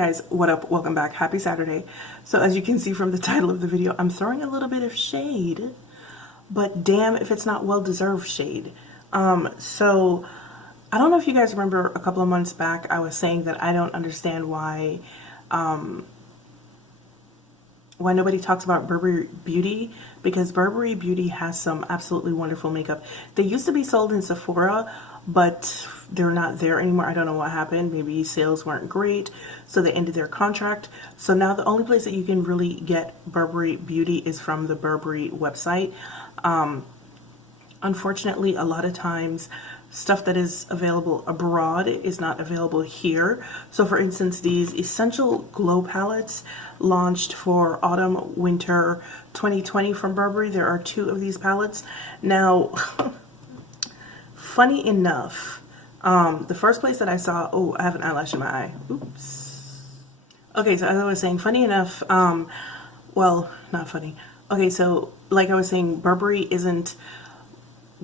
guys, what up? Welcome back. Happy Saturday. So as you can see from the title of the video, I'm throwing a little bit of shade, but damn if it's not well-deserved shade. So I don't know if you guys remember a couple of months back, I was saying that I don't understand why nobody talks about Burberry Beauty, because Burberry Beauty has some absolutely wonderful makeup. They used to be sold in Sephora, but they're not there anymore. I don't know what happened. Maybe sales weren't great, so they ended their contract. So now the only place that you can really get Burberry Beauty is from the Burberry website. Unfortunately, a lot of times stuff that is available abroad is not available here. So for instance, these Essential Glow palettes launched for autumn winter 2020 from Burberry. There are 2 of these palettes. Now, funny enough, the first place that I saw, oh, I have an eyelash in my eye. Oops. Okay, so as I was saying, funny enough, well, not funny. Okay, so like I was saying, Burberry isn't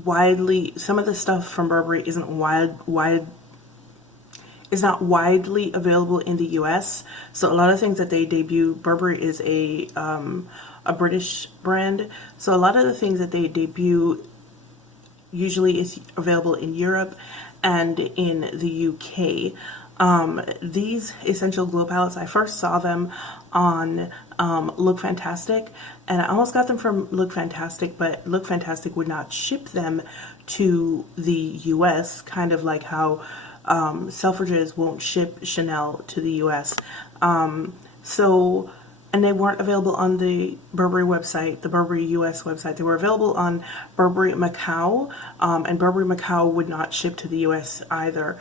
widely, some of the stuff from Burberry isn't not widely available in the US. So a lot of things that they debut, Burberry is a British brand. So a lot of the things that they debut usually is available in Europe and in the UK. These Essential Glow palettes, I first saw them on Look Fantastic, and I almost got them from Look Fantastic, but Look Fantastic would not ship them to the US, kind of like how Selfridges won't ship Chanel to the US. And they weren't available on the Burberry website, the Burberry US website. They were available on Burberry Macau, and Burberry Macau would not ship to the US either.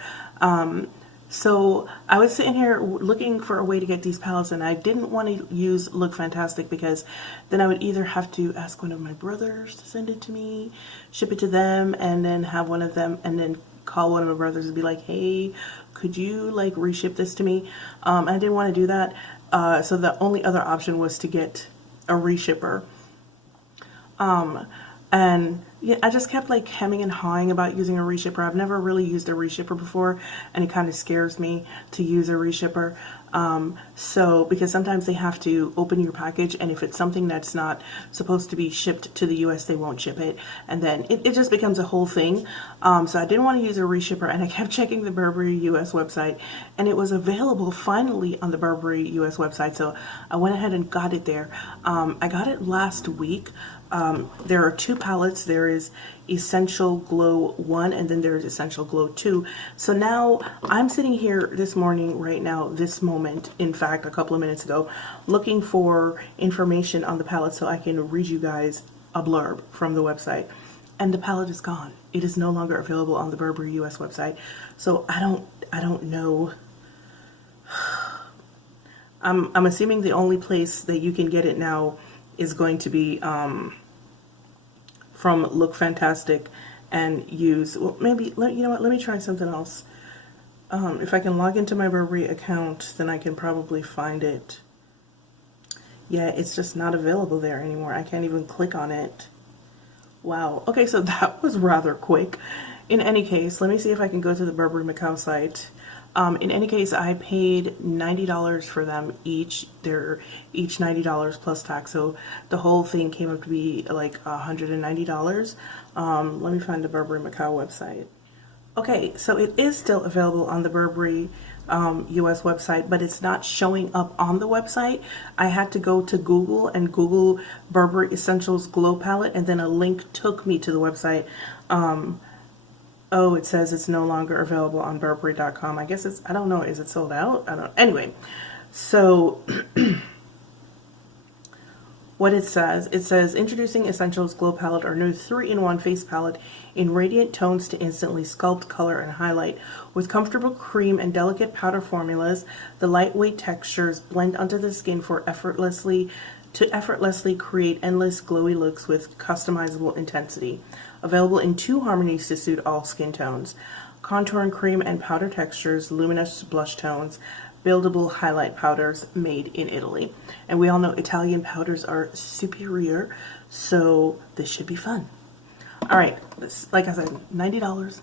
So I was sitting here looking for a way to get these palettes, and I didn't want to use Look Fantastic because then I would either have to ask one of my brothers to send it to me, ship it to them, and then have one of them, and then call one of my brothers and be like, hey, could you like reship this to me? I didn't want to do that. So the only other option was to get a reshipper. And yeah, I just kept like hemming and hawing about using a reshipper. I've never really used a reshipper before, and it kind of scares me to use a reshipper. So because sometimes they have to open your package, and if it's something that's not supposed to be shipped to the US, they won't ship it, and then it just becomes a whole thing. So I didn't want to use a reshipper, and I kept checking the Burberry US website, and it was available finally on the Burberry US website. So I went ahead and got it there. I got it last week. There are 2 palettes. There is Essential Glow 1, and then there's Essential Glow 2. So now I'm sitting here this morning, right now, this moment, in fact, a couple of minutes ago, looking for information on the palette so I can read you guys a blurb from the website. And the palette is gone. It is no longer available on the Burberry US website. So I don't know. I'm assuming the only place that you can get it now is going to be from Look Fantastic and use, well, maybe, you know what, let me try something else. If I can log into my Burberry account, then I can probably find it. Yeah, it's just not available there anymore. I can't even click on it. Wow. Okay, so that was rather quick. In any case, let me see if I can go to the Burberry Macau site. In any case, I paid $90 for them each. They're each $90 plus tax, so the whole thing came up to be like $190. Let me find the Burberry Macau website. Okay, so it is still available on the Burberry US website, but it's not showing up on the website. I had to go to Google and Google Burberry Essentials Glow Palette, and then a link took me to the website. Oh, it says it's no longer available on Burberry.com. I guess it's, I don't know, is it sold out? I don't, anyway, so what it says introducing Essentials Glow Palette, our new 3-in-1 face palette in radiant tones to instantly sculpt, color, and highlight. With comfortable cream and delicate powder formulas, the lightweight textures blend onto the skin for effortlessly create endless glowy looks with customizable intensity. Available in 2 harmonies to suit all skin tones. Contouring cream and powder textures, luminous blush tones, buildable highlight powders made in Italy. And we all know Italian powders are superior, so this should be fun. All right, like I said, $90.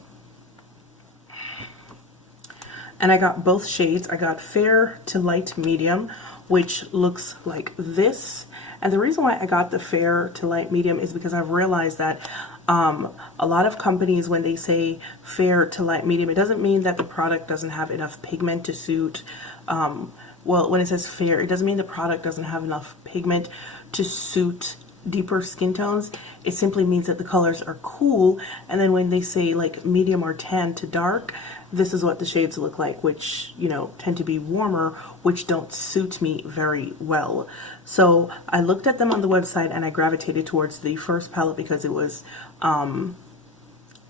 And I got both shades. I got Fair to Light Medium, which looks like this. And the reason why I got the Fair to Light Medium is because I've realized that a lot of companies, when they say Fair to Light Medium, it doesn't mean that the product doesn't have enough pigment to suit, well, when it says fair, it doesn't mean the product doesn't have enough pigment to suit deeper skin tones. It simply means that the colors are cool. And then when they say like medium or tan to dark, this is what the shades look like, which, you know, tend to be warmer, which don't suit me very well. So I looked at them on the website and I gravitated towards the first palette because it was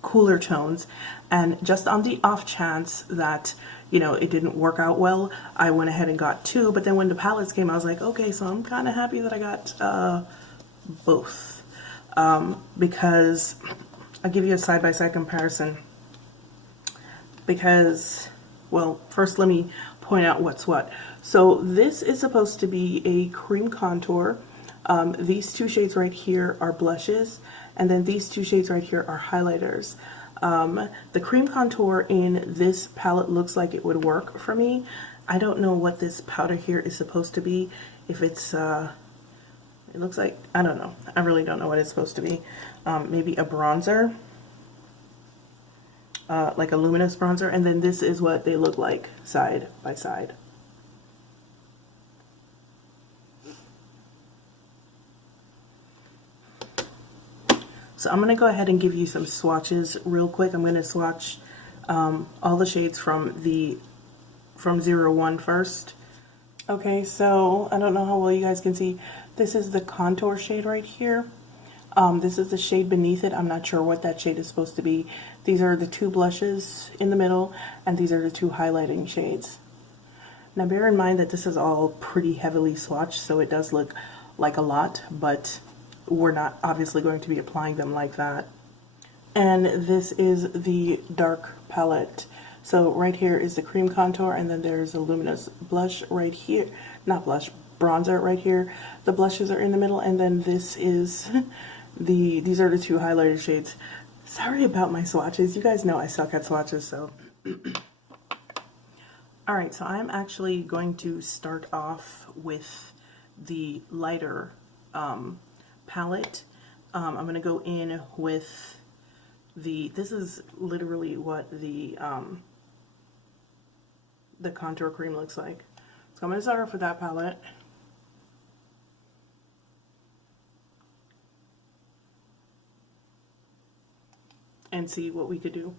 cooler tones. And just on the off chance that, you know, it didn't work out well, I went ahead and got two. But then when the palettes came, I was like, okay, so I'm kind of happy that I got both, because I'll give you a side-by-side comparison. Because, well, first let me point out what's what. So this is supposed to be a cream contour. These two shades right here are blushes, and then these two shades right here are highlighters. The cream contour in this palette looks like it would work for me. I don't know what this powder here is supposed to be. If it's, it looks like, I don't know. I really don't know what it's supposed to be. Maybe a bronzer. Like a luminous bronzer, and then this is what they look like side by side. So I'm going to go ahead and give you some swatches real quick. I'm going to swatch all the shades from 01 first. Okay, so I don't know how well you guys can see. This is the contour shade right here. This is the shade beneath it. I'm not sure what that shade is supposed to be. These are the two blushes in the middle, and these are the two highlighting shades. Now bear in mind that this is all pretty heavily swatched, so it does look like a lot, but we're not obviously going to be applying them like that. And this is the dark palette. So right here is the cream contour, and then there's a luminous blush right here. Not blush, bronzer right here. The blushes are in the middle, and then this is these are the two highlighter shades. Sorry about my swatches. You guys know I suck at swatches, so. Alright, so I'm actually going to start off with the lighter palette. I'm going to go in with this is literally what the contour cream looks like. So I'm going to start off with that palette. And see what we could do.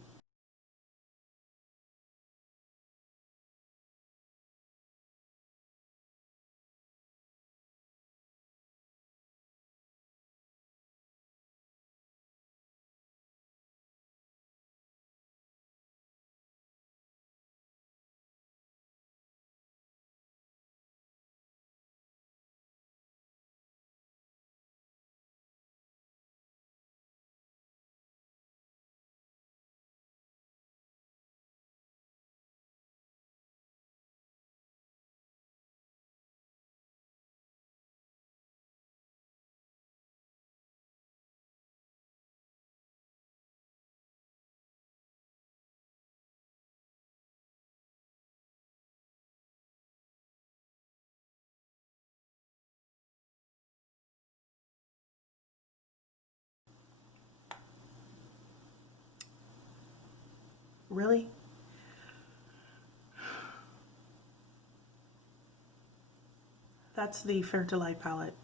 Really? That's the Fair to Light palette.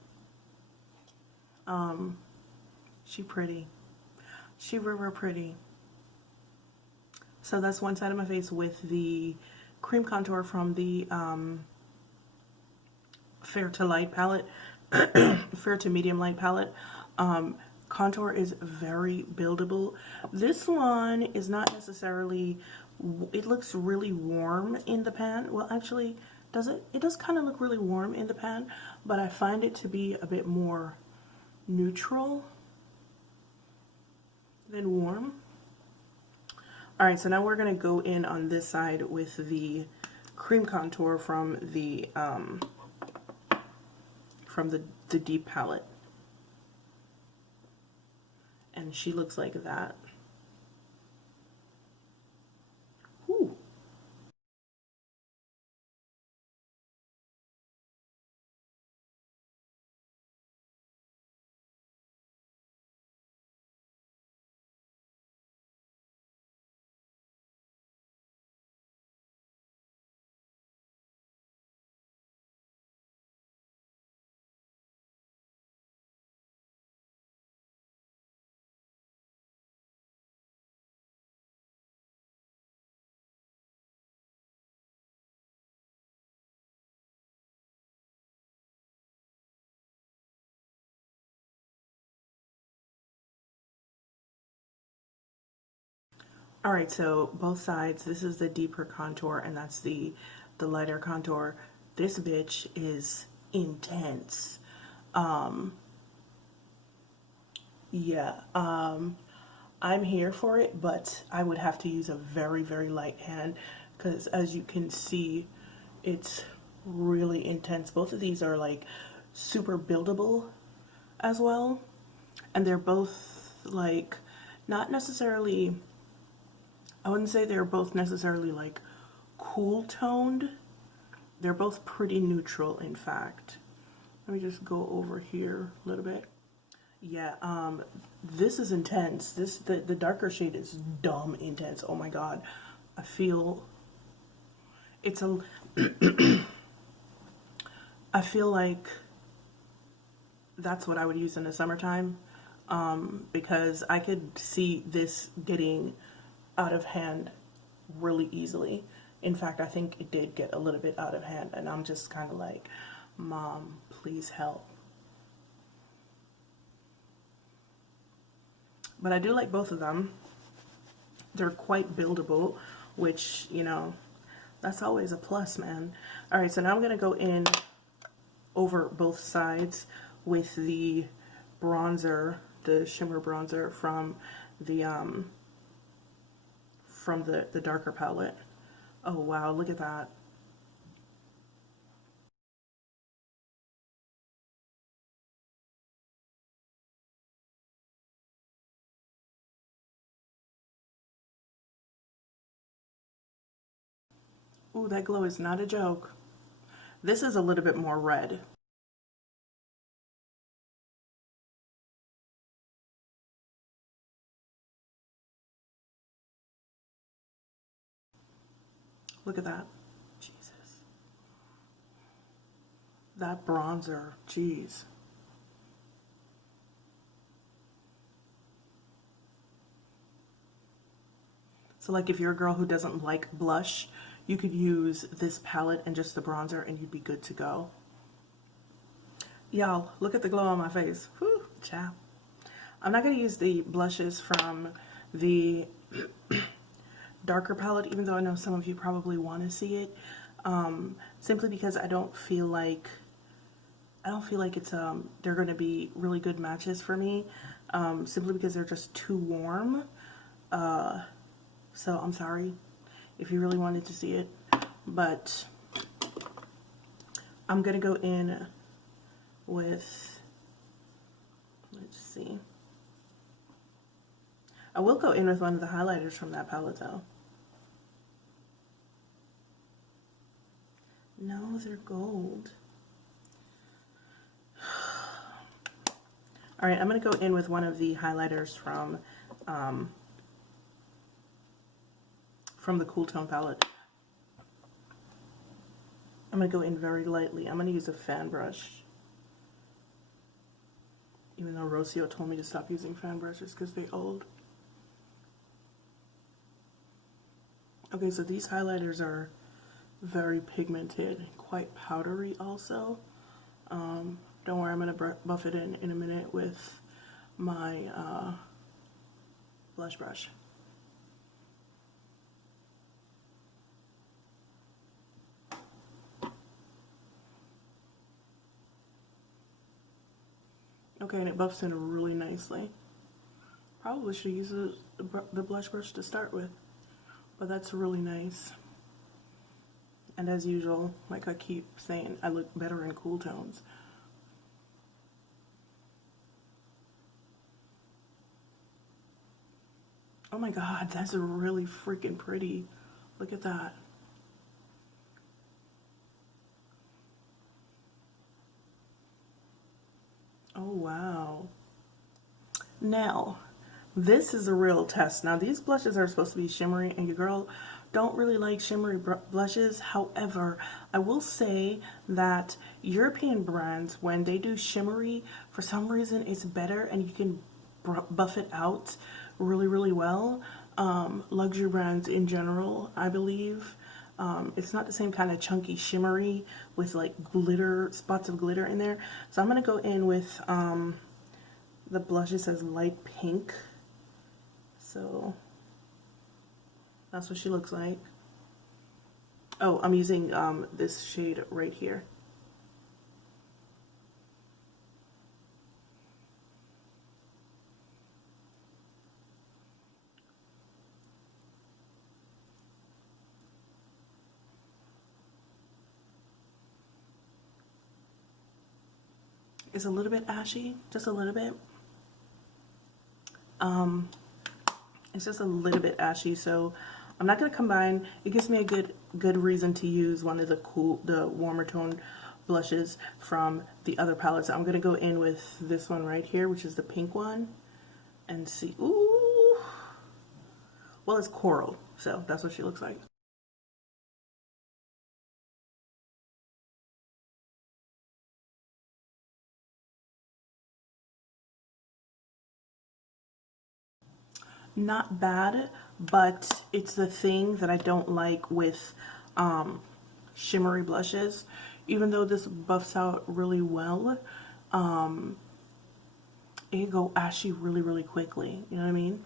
She pretty. She real pretty. So that's one side of my face with the cream contour from the Fair to Light palette. Fair to Medium Light palette. Contour is very buildable. This one is not necessarily, it looks really warm in the pan. Well, actually, does it? It does kind of look really warm in the pan, but I find it to be a bit more neutral than warm. Alright, so now we're going to go in on this side with the cream contour from the deep palette. And she looks like that. Ooh. All right, so both sides, this is the deeper contour and that's the lighter contour. This bitch is intense. Yeah, I'm here for it, but I would have to use a very, very light hand because as you can see, it's really intense. Both of these are like super buildable as well. And they're both like not necessarily, I wouldn't say they're both necessarily like cool toned. They're both pretty neutral, in fact. Let me just go over here a little bit. Yeah, this is intense. The darker shade is dumb intense. Oh my god. I feel it's a I feel like that's what I would use in the summertime, because I could see this getting out of hand really easily. In fact, I think it did get a little bit out of hand, and I'm just kind of like, Mom, please help. But I do like both of them. They're quite buildable, which, you know, that's always a plus, man. All right, so now I'm going to go in over both sides with the bronzer, the shimmer bronzer from the darker palette. Oh wow, look at that. Ooh, that glow is not a joke. This is a little bit more red. Look at that. Jesus. That bronzer, jeez. So like if you're a girl who doesn't like blush, you could use this palette and just the bronzer and you'd be good to go. Y'all, look at the glow on my face. Whew, child. I'm not going to use the blushes from the darker palette, even though I know some of you probably want to see it, simply because I don't feel like it's they're going to be really good matches for me, simply because they're just too warm. So I'm sorry if you really wanted to see it, but I'm going to go in with, let's see. I will go in with one of the highlighters from that palette though. No, they're gold. All right, I'm going to go in with one of the highlighters from the Cool Tone palette. I'm going to go in very lightly. I'm going to use a fan brush. Even though Rocio told me to stop using fan brushes because they're old. Okay, so these highlighters are very pigmented, quite powdery also. Don't worry, I'm going to buff it in a minute with my blush brush. Okay, and it buffs in really nicely. Probably should use the blush brush to start with, but that's really nice. And as usual, like I keep saying, I look better in cool tones. Oh my god, that's really freaking pretty. Look at that. Oh wow. Now, this is a real test. Now, these blushes are supposed to be shimmery, and your girl don't really like shimmery blushes. However, I will say that European brands, when they do shimmery, for some reason it's better and you can buff it out really, really well. Luxury brands in general, I believe. It's not the same kind of chunky shimmery with like glitter, spots of glitter in there. So I'm going to go in with the blush. It says light pink. So That's what she looks like. Oh, I'm using this shade right here. It's a little bit ashy, just a little bit. It's just a little bit ashy, so I'm not gonna combine. It gives me a good reason to use one of the warmer tone blushes from the other palettes. I'm gonna go in with this one right here, which is the pink one, and see. Ooh, well, it's coral, so that's what she looks like. Not bad, but it's the thing that I don't like with shimmery blushes. Even though this buffs out really well, it go ashy really quickly. You know what I mean?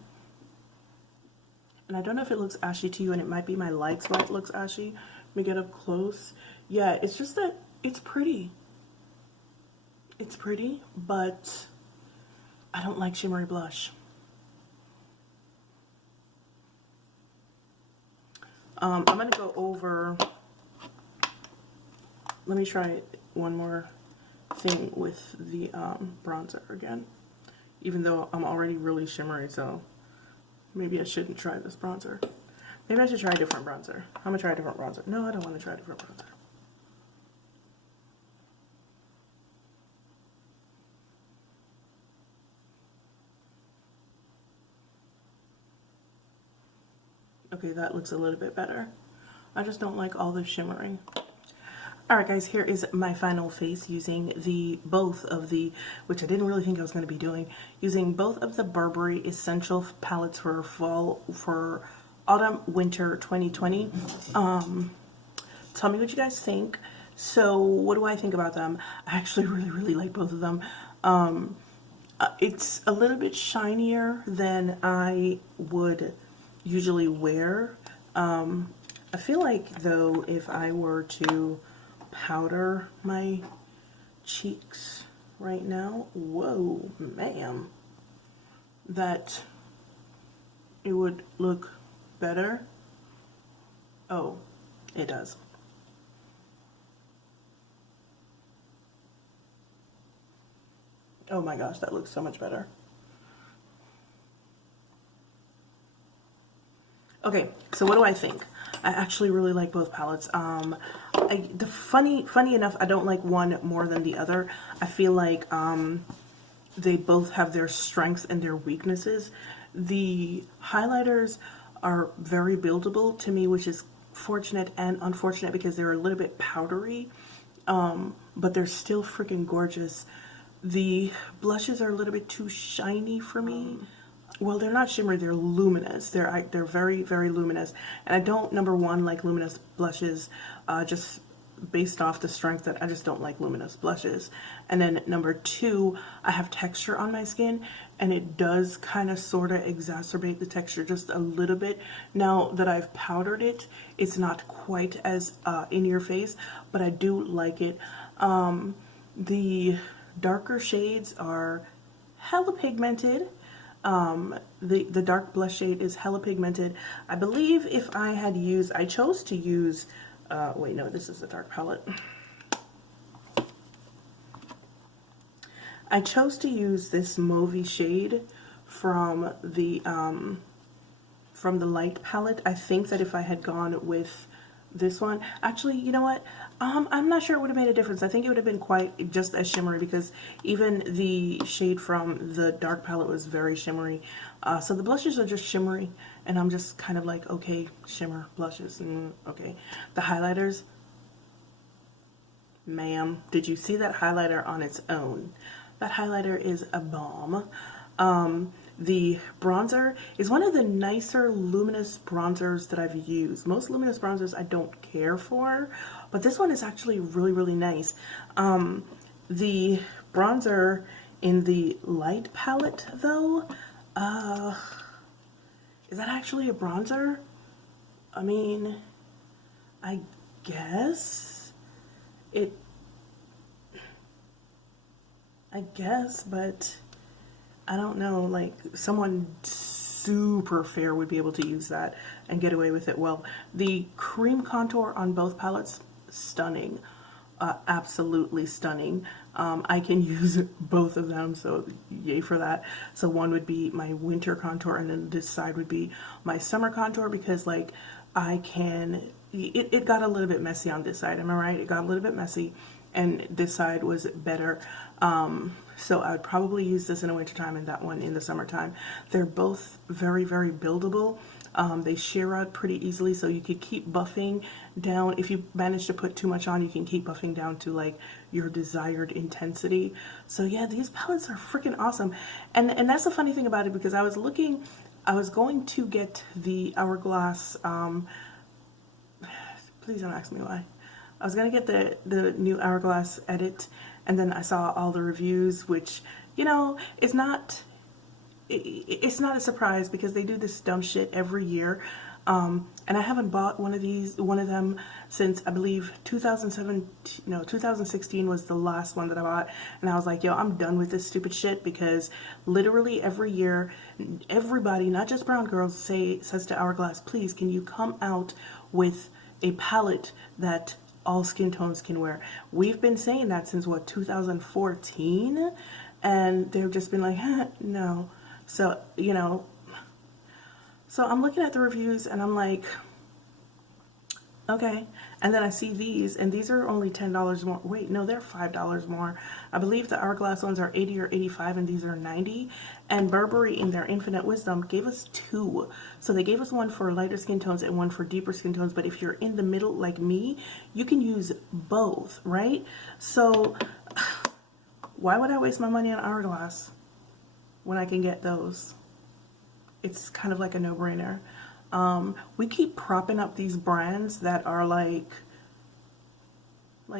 And I don't know if it looks ashy to you, and it might be my lights why it looks ashy. Let me get up close. Yeah, it's just that it's pretty. It's pretty, but I don't like shimmery blush. I'm going to go over, let me try one more thing with the bronzer again, even though I'm already really shimmery, so maybe I shouldn't try this bronzer. Maybe I should try a different bronzer. I'm going to try a different bronzer. No, I don't want to try a different bronzer. Okay, that looks a little bit better. I just don't like all the shimmering. Alright guys, here is my final face using both of the, which I didn't really think I was going to be doing, using both of the Burberry Essential palettes for autumn winter 2020. Tell me what you guys think. So what do I think about them? I actually really like both of them. It's a little bit shinier than I would usually wear. I feel like though if I were to powder my cheeks right now, whoa ma'am, that it would look better. Oh, it does. Oh my gosh, that looks so much better. Okay, so what do I think? I actually really like both palettes. Funny enough, I don't like one more than the other. I feel like they both have their strengths and their weaknesses. The highlighters are very buildable to me, which is fortunate and unfortunate because they're a little bit powdery, but they're still freaking gorgeous. The blushes are a little bit too shiny for me. Well, they're not shimmery, they're luminous. They're very luminous. And I don't, number one, like luminous blushes just based off the strength that I just don't like luminous blushes. And then number two, I have texture on my skin, and it does kind of sort of exacerbate the texture just a little bit. Now that I've powdered it, it's not quite as in your face, but I do like it. The darker shades are hella pigmented. The dark blush shade is hella pigmented. I believe if I had used, I chose to use, wait, no, this is a dark palette. I chose to use this mauvey shade from the light palette. I think that if I had gone with this one, actually, you know what? I'm not sure it would have made a difference. I think it would have been quite just as shimmery because even the shade from the dark palette was very shimmery. So the blushes are just shimmery, and I'm just kind of like, okay, shimmer blushes, okay. The highlighters, ma'am, did you see that highlighter on its own? That highlighter is a bomb. The bronzer is one of the nicer luminous bronzers that I've used. Most luminous bronzers I don't care for, but this one is actually really nice. The bronzer in the light palette though, is that actually a bronzer? I mean, I guess it, but I don't know, like someone super fair would be able to use that and get away with it well. The cream contour on both palettes, stunning. Absolutely stunning. I can use both of them, so yay for that. So one would be my winter contour, and then this side would be my summer contour, because like I can, it got a little bit messy on this side, am I right? It got a little bit messy, and this side was better. So I would probably use this in the wintertime and that one in the summertime. They're both very, very buildable. They shear out pretty easily, so you could keep buffing down. If you manage to put too much on, you can keep buffing down to like your desired intensity. So yeah, these palettes are freaking awesome. And that's the funny thing about it, because I was going to get the Hourglass, please don't ask me why. I was gonna get the new Hourglass edit, and then I saw all the reviews, which, you know, it's not a surprise, because they do this dumb shit every year. And I haven't bought one of them since, I believe, 2016 was the last one that I bought. And I was like, yo, I'm done with this stupid shit, because literally every year, everybody, not just brown girls, says to Hourglass, please, can you come out with a palette that all skin tones can wear? We've been saying that since what, 2014, and they've just been like, no. So, you know, so I'm looking at the reviews and I'm like, okay. And then I see these, and these are only $10 more. Wait, no, they're $5 more. I believe the Hourglass ones are 80 or 85, and these are 90. And Burberry, in their infinite wisdom, gave us two. So they gave us one for lighter skin tones and one for deeper skin tones. But if you're in the middle like me, you can use both, right? So why would I waste my money on Hourglass when I can get those? It's kind of like a no-brainer. We keep propping up these brands that are like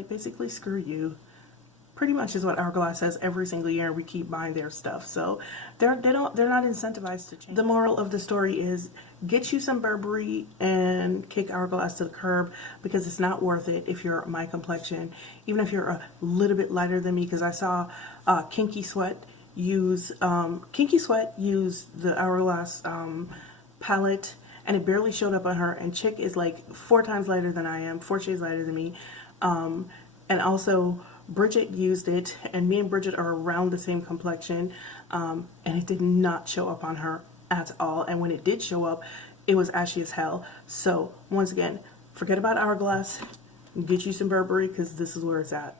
basically screw you. Pretty much is what Hourglass says every single year. We keep buying their stuff, so they're not incentivized to change. The moral of the story is, get you some Burberry and kick Hourglass to the curb, because it's not worth it if you're my complexion. Even if you're a little bit lighter than me, because I saw Kinky Sweat use the Hourglass palette, and it barely showed up on her, and chick is like 4 times lighter than I am, 4 shades lighter than me. And also Bridget used it, and me and Bridget are around the same complexion, and it did not show up on her at all. And when it did show up, it was ashy as hell. So once again, forget about Hourglass, get you some Burberry, because this is where it's at.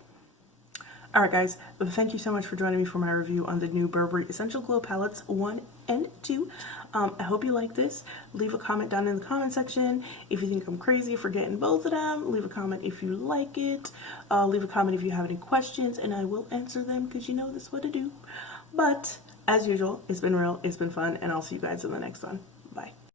Alright guys, thank you so much for joining me for my review on the new Burberry Essential Glow Palettes 1 and 2. I hope you like this. Leave a comment down in the comment section if you think I'm crazy for getting both of them. Leave a comment if you like it. Leave a comment if you have any questions, and I will answer them, because you know this is what to do. But as usual, it's been real, it's been fun, and I'll see you guys in the next one. Bye.